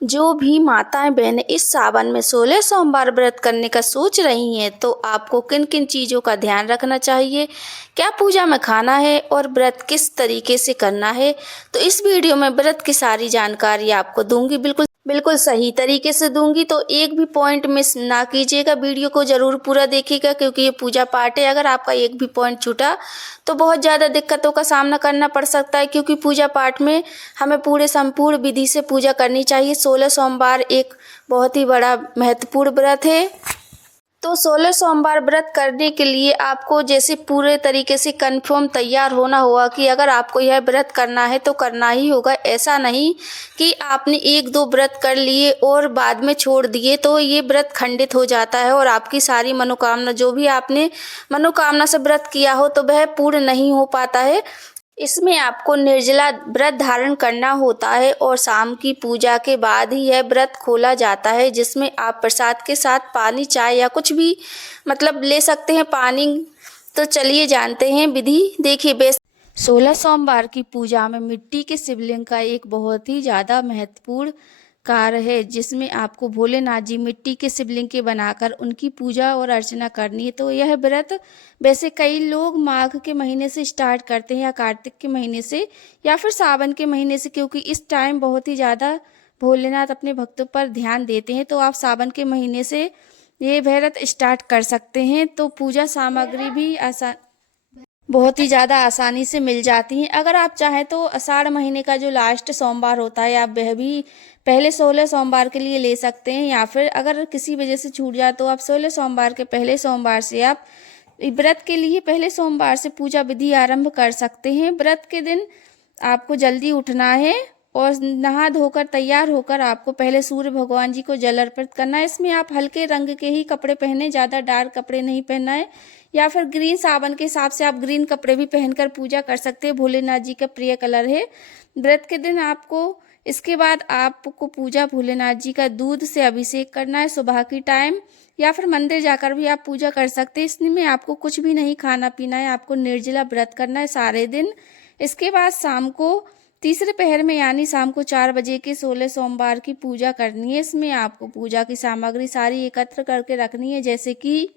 जो भी माताएं बहनें इस सावन में 16 सोमवार व्रत करने का सोच रही हैं तो आपको किन किन चीज़ों का ध्यान रखना चाहिए, क्या पूजा में खाना है और व्रत किस तरीके से करना है। तो इस वीडियो में व्रत की सारी जानकारी आपको दूंगी, बिल्कुल बिल्कुल सही तरीके से दूंगी। तो एक भी पॉइंट मिस ना कीजिएगा, वीडियो को ज़रूर पूरा देखिएगा क्योंकि ये पूजा पाठ है। अगर आपका एक भी पॉइंट छूटा तो बहुत ज़्यादा दिक्कतों का सामना करना पड़ सकता है, क्योंकि पूजा पाठ में हमें पूरे संपूर्ण विधि से पूजा करनी चाहिए। 16 सोमवार एक बहुत ही बड़ा महत्वपूर्ण व्रत है। तो 16 सोमवार व्रत करने के लिए आपको जैसे पूरे तरीके से कंफर्म तैयार होना होगा कि अगर आपको यह व्रत करना है तो करना ही होगा। ऐसा नहीं कि आपने एक दो व्रत कर लिए और बाद में छोड़ दिए तो ये व्रत खंडित हो जाता है और आपकी सारी मनोकामना, जो भी आपने मनोकामना से व्रत किया हो, तो वह पूर्ण नहीं हो पाता है। इसमें आपको निर्जला व्रत धारण करना होता है और शाम की पूजा के बाद ही यह व्रत खोला जाता है, जिसमें आप प्रसाद के साथ पानी, चाय या कुछ भी मतलब ले सकते हैं, पानी। तो चलिए जानते हैं विधि। देखिए, 16 सोमवार की पूजा में मिट्टी के शिवलिंग का एक बहुत ही ज़्यादा महत्वपूर्ण कार्य है, जिसमें आपको भोलेनाथ जी मिट्टी के शिवलिंग के बनाकर उनकी पूजा और अर्चना करनी है। तो यह व्रत वैसे कई लोग माघ के महीने से स्टार्ट करते हैं या कार्तिक के महीने से या फिर सावन के महीने से, क्योंकि इस टाइम बहुत ही ज़्यादा भोलेनाथ अपने भक्तों पर ध्यान देते हैं। तो आप सावन के महीने से ये व्रत स्टार्ट कर सकते हैं। तो पूजा सामग्री भी बहुत ही ज़्यादा आसानी से मिल जाती हैं। अगर आप चाहें तो आषाढ़ महीने का जो लास्ट सोमवार होता है आप वह भी पहले 16 सोमवार के लिए ले सकते हैं, या फिर अगर किसी वजह से छूट जाए तो आप 16 सोमवार के पहले सोमवार से आप व्रत के लिए पहले सोमवार से पूजा विधि आरंभ कर सकते हैं। व्रत के दिन आपको जल्दी उठना है और नहा धोकर तैयार होकर आपको पहले सूर्य भगवान जी को जल अर्पित करना है। इसमें आप हल्के रंग के ही कपड़े पहने, ज़्यादा डार्क कपड़े नहीं पहनना है, या फिर ग्रीन सावन के हिसाब से आप ग्रीन कपड़े भी पहनकर पूजा कर सकते हैं। भोलेनाथ जी का प्रिय कलर है। व्रत के दिन आपको इसके बाद आपको पूजा भोलेनाथ जी का दूध से अभिषेक करना है सुबह की टाइम, या फिर मंदिर जाकर भी आप पूजा कर सकते हैं। इसमें आपको कुछ भी नहीं खाना पीना है, आपको निर्जला व्रत करना है सारे दिन। इसके बाद शाम को तीसरे पहर में यानी शाम को 4 बजे के 16 सोमवार की पूजा करनी है। इसमें आपको पूजा की सामग्री सारी एकत्र करके रखनी है, जैसे कि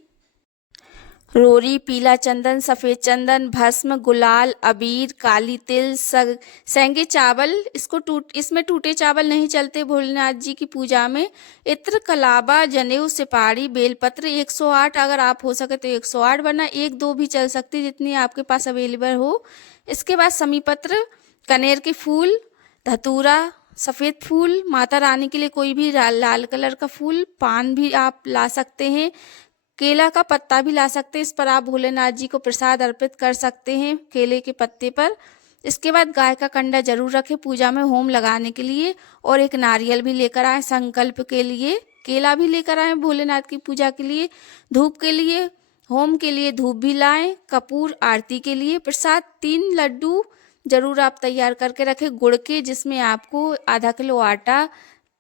रोरी, पीला चंदन, सफ़ेद चंदन, भस्म, गुलाल, अबीर, काली तिल, सेंगे चावल। इसमें टूटे चावल नहीं चलते भोलेनाथ जी की पूजा में। इत्र, कलाबा, जनेऊ, सिपारी, बेलपत्र 108, अगर आप हो सके तो 108, वरना एक दो भी चल सकती जितनी आपके पास अवेलेबल हो। इसके बाद समीपत्र, कनेर के फूल, धतूरा, सफ़ेद फूल, माता रानी के लिए कोई भी लाल कलर का फूल, पान भी आप ला सकते हैं, केला का पत्ता भी ला सकते हैं। इस पर आप भोलेनाथ जी को प्रसाद अर्पित कर सकते हैं केले के पत्ते पर। इसके बाद गाय का कंडा जरूर रखें पूजा में होम लगाने के लिए, और एक नारियल भी लेकर आए संकल्प के लिए। केला भी लेकर आए भोलेनाथ की पूजा के लिए। धूप के लिए, होम के लिए धूप भी लाएं। कपूर आरती के लिए। प्रसाद 3 लड्डू जरूर आप तैयार करके रखें गुड़ के, जिसमें आपको आधा किलो आटा,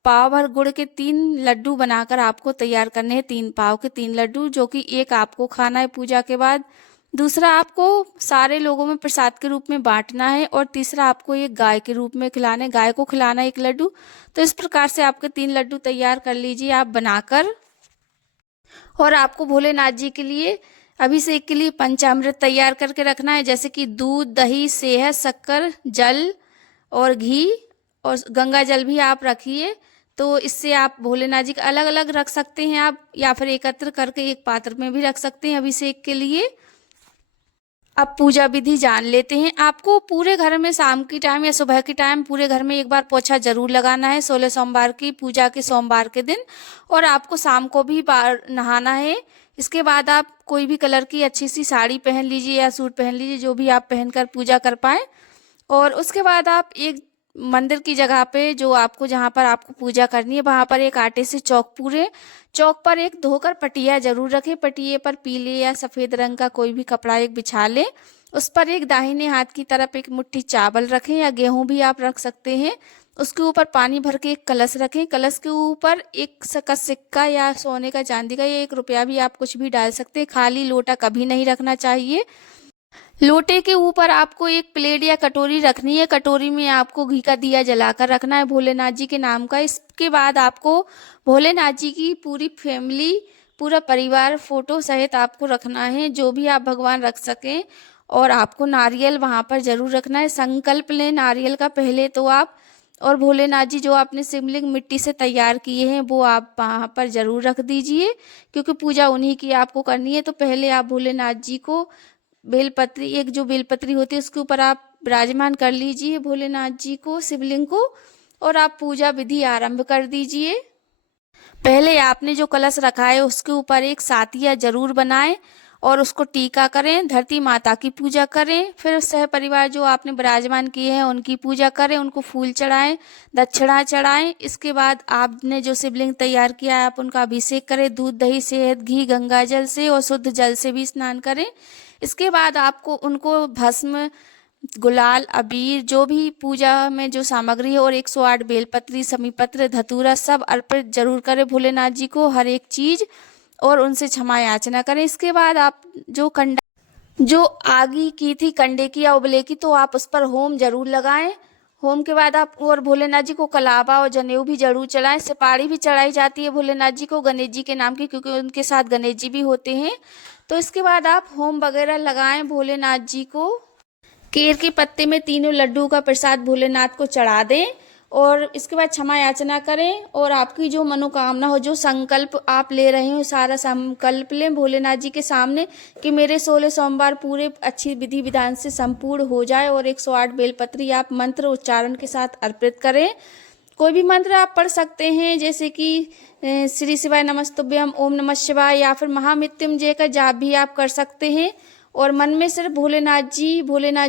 पाव भर गुड़ के 3 लड्डू बनाकर आपको तैयार करने हैं। 3 पाव के 3 लड्डू, जो कि एक आपको खाना है पूजा के बाद, दूसरा आपको सारे लोगों में प्रसाद के रूप में बांटना है, और तीसरा आपको एक गाय के रूप में खिलाना है, गाय को खिलाना है 1 लड्डू। तो इस प्रकार से आपके 3 लड्डू तैयार कर लीजिए आप बनाकर। और आपको भोलेनाथ जी के लिए अभिषेक के लिए पंचामृत तैयार करके रखना है, जैसे कि दूध, दही, शहद, शक्कर, जल और घी, और गंगा जल भी आप रखिए। तो इससे आप भोलेनाथ जी का अलग अलग रख सकते हैं आप, या फिर एकत्र करके एक पात्र में भी रख सकते हैं अभिषेक के लिए। अब पूजा विधि जान लेते हैं। आपको पूरे घर में शाम की टाइम या सुबह की टाइम पूरे घर में एक बार पोछा जरूर लगाना है 16 सोमवार की पूजा के सोमवार के दिन, और आपको शाम को भी बार नहाना है। इसके बाद आप कोई भी कलर की अच्छी सी साड़ी पहन लीजिए या सूट पहन लीजिए, जो भी आप पहनकर पूजा कर पाएँ। और उसके बाद आप एक मंदिर की जगह पे, जो आपको जहाँ पर आपको पूजा करनी है, वहाँ पर एक आटे से चौक, पूरे चौक पर एक धोकर पटिया जरूर रखें। पटिये पर पीले या सफ़ेद रंग का कोई भी कपड़ा एक बिछा लें। उस पर एक दाहिने हाथ की तरफ एक मुट्ठी चावल रखें, या गेहूं भी आप रख सकते हैं। उसके ऊपर पानी भर के एक कलश रखें। कलश के ऊपर एक का सिक्का या सोने का, चांदी का, या 1 रुपया भी आप कुछ भी डाल सकते हैं। खाली लोटा कभी नहीं रखना चाहिए। लोटे के ऊपर आपको एक प्लेट या कटोरी रखनी है। कटोरी में आपको घी का दिया जलाकर रखना है भोलेनाथ जी के नाम का। इसके बाद आपको भोलेनाथ जी की पूरी फैमिली, पूरा परिवार फोटो सहित आपको रखना है, जो भी आप भगवान रख सकें। और आपको नारियल वहाँ पर ज़रूर रखना है। संकल्प लें नारियल का पहले तो आप, और भोलेनाथ जी जो आपने शिवलिंग मिट्टी से तैयार किए हैं वो आप वहाँ पर ज़रूर रख दीजिए, क्योंकि पूजा उन्हीं की आपको करनी है। तो पहले आप भोलेनाथ जी को बेलपत्री, एक जो बेलपत्री होती है उसके ऊपर आप विराजमान कर लीजिए भोलेनाथ जी को, शिवलिंग को, और आप पूजा विधि आरंभ कर दीजिए। पहले आपने जो कलश रखा है उसके ऊपर एक सातिया जरूर बनाएं और उसको टीका करें, धरती माता की पूजा करें। फिर सह परिवार जो आपने विराजमान किए हैं उनकी पूजा करें, उनको फूल चढ़ाएं, दक्षिणा चढ़ाएं। इसके बाद आपने जो शिवलिंग तैयार किया है आप उनका अभिषेक करें, दूध दही शहद घी गंगा जल से और शुद्ध जल से भी स्नान करें। इसके बाद आपको उनको भस्म, गुलाल, अबीर, जो भी पूजा में जो सामग्री है, और 108 बेलपत्री, समीपत्र, धतूरा सब अर्पित जरूर करें भोलेनाथ जी को, हर एक चीज, और उनसे क्षमा याचना करें। इसके बाद आप जो आगी की थी कंडे की या उबले की, तो आप उस पर होम जरूर लगाएं। होम के बाद आप और भोलेनाथ जी को कलावा और जनेऊ भी जरूर चढ़ाएं। सुपारी भी चढ़ाई जाती है भोलेनाथ जी को गणेश जी के नाम की, क्योंकि उनके साथ गणेश जी भी होते हैं। तो इसके बाद आप होम वगैरह लगाएं भोलेनाथ जी को। केर के पत्ते में तीनों लड्डू का प्रसाद भोलेनाथ को चढ़ा दें और इसके बाद क्षमा याचना करें। और आपकी जो मनोकामना हो, जो संकल्प आप ले रहे हो, सारा संकल्प लें भोलेनाथ जी के सामने कि मेरे 16 सोमवार पूरे अच्छी विधि विधान से संपूर्ण हो जाए। और 108 बेलपत्री आप मंत्र उच्चारण के साथ अर्पित करें। कोई भी मंत्र आप पढ़ सकते हैं, जैसे कि श्री शिवाय नमस्तुभ्यम, ओम नमः शिवाय, या फिर महामृत्युंजय का जाप भी आप कर सकते हैं। और मन में सिर्फ भोलेनाथ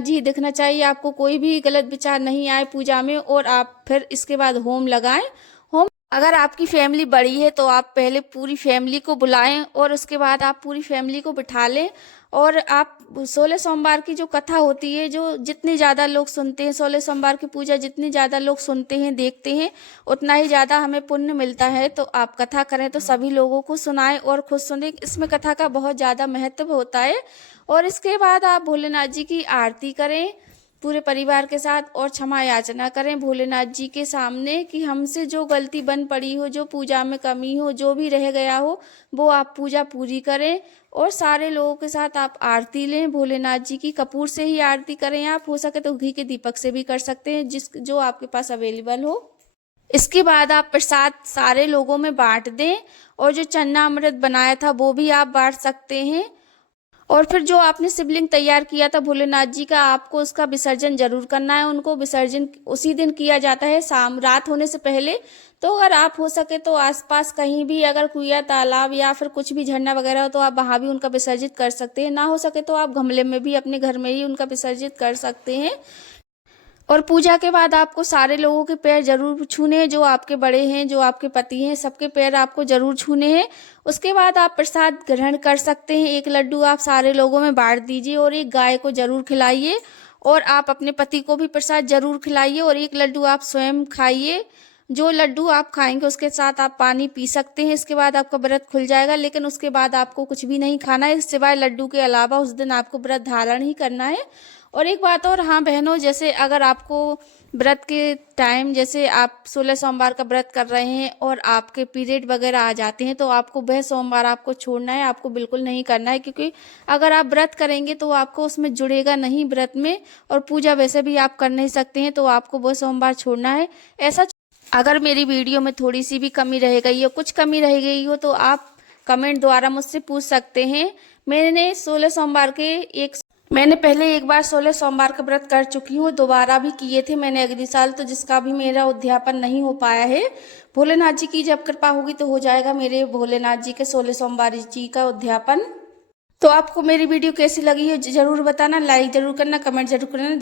जी दिखना चाहिए, आपको कोई भी गलत विचार नहीं आए पूजा में। और आप फिर इसके बाद होम लगाएं। होम, अगर आपकी फैमिली बड़ी है तो आप पहले पूरी फैमिली को बुलाएं और उसके बाद आप पूरी फैमिली को बिठा लें। और आप 16 सोमवार की जो कथा होती है, जो जितने ज़्यादा लोग सुनते हैं, 16 सोमवार की पूजा जितनी ज़्यादा लोग सुनते हैं देखते हैं उतना ही ज़्यादा हमें पुण्य मिलता है। तो आप कथा करें तो सभी लोगों को सुनाएं और खुद सुने। इसमें कथा का बहुत ज़्यादा महत्व होता है। और इसके बाद आप भोलेनाथ जी की आरती करें पूरे परिवार के साथ और क्षमा याचना करें भोलेनाथ जी के सामने कि हमसे जो गलती बन पड़ी हो, जो पूजा में कमी हो, जो भी रह गया हो, वो आप पूजा पूरी करें। और सारे लोगों के साथ आप आरती लें भोलेनाथ जी की। कपूर से ही आरती करें, आप हो सके तो घी के दीपक से भी कर सकते हैं, जो आपके पास अवेलेबल हो। इसके बाद आप प्रसाद सारे लोगों में बांट दें और जो चन्ना अमृत बनाया था वो भी आप बांट सकते हैं। और फिर जो आपने शिवलिंग तैयार किया था भोलेनाथ जी का, आपको उसका विसर्जन जरूर करना है। उनको विसर्जन उसी दिन किया जाता है, शाम रात होने से पहले। तो अगर आप हो सके तो आसपास कहीं भी अगर कुआं, तालाब या फिर कुछ भी झरना वगैरह हो तो आप वहां भी उनका विसर्जित कर सकते हैं। ना हो सके तो आप गमले में भी अपने घर में ही उनका विसर्जित कर सकते हैं। और पूजा के बाद आपको सारे लोगों के पैर जरूर छूने हैं, जो आपके बड़े हैं, जो आपके पति हैं, सबके पैर आपको जरूर छूने हैं। उसके बाद आप प्रसाद ग्रहण कर सकते हैं। एक लड्डू आप सारे लोगों में बांट दीजिए और एक गाय को जरूर खिलाइए। और आप अपने पति को भी प्रसाद जरूर खिलाइए और एक लड्डू आप स्वयं खाइए। जो लड्डू आप खाएंगे उसके साथ आप पानी पी सकते हैं। इसके बाद आपका व्रत खुल जाएगा, लेकिन उसके बाद आपको कुछ भी नहीं खाना है सिवाय लड्डू के अलावा। उस दिन आपको व्रत धारण ही करना है। और एक बात और, हाँ बहनों, जैसे अगर आपको व्रत के टाइम, जैसे आप 16 सोमवार का व्रत कर रहे हैं और आपके पीरियड वगैरह आ जाते हैं, तो आपको वह सोमवार आपको छोड़ना है, आपको बिल्कुल नहीं करना है। क्योंकि अगर आप व्रत करेंगे तो आपको उसमें जुड़ेगा नहीं व्रत में, और पूजा वैसे भी आप कर नहीं सकते हैं, तो आपको वह सोमवार छोड़ना है। ऐसा अगर मेरी वीडियो में थोड़ी सी भी कमी रह गई हो, कुछ कमी रह गई हो, तो आप कमेंट द्वारा मुझसे पूछ सकते हैं। मैंने पहले एक बार 16 सोमवार का व्रत कर चुकी हूँ, दोबारा भी किए थे मैंने अगले साल, तो जिसका भी मेरा उद्यापन नहीं हो पाया है। भोलेनाथ जी की जब कृपा होगी तो हो जाएगा मेरे भोलेनाथ जी के 16 सोमवार जी का उद्यापन। तो आपको मेरी वीडियो कैसी लगी है जरूर बताना, लाइक जरूर करना, कमेंट जरूर करना।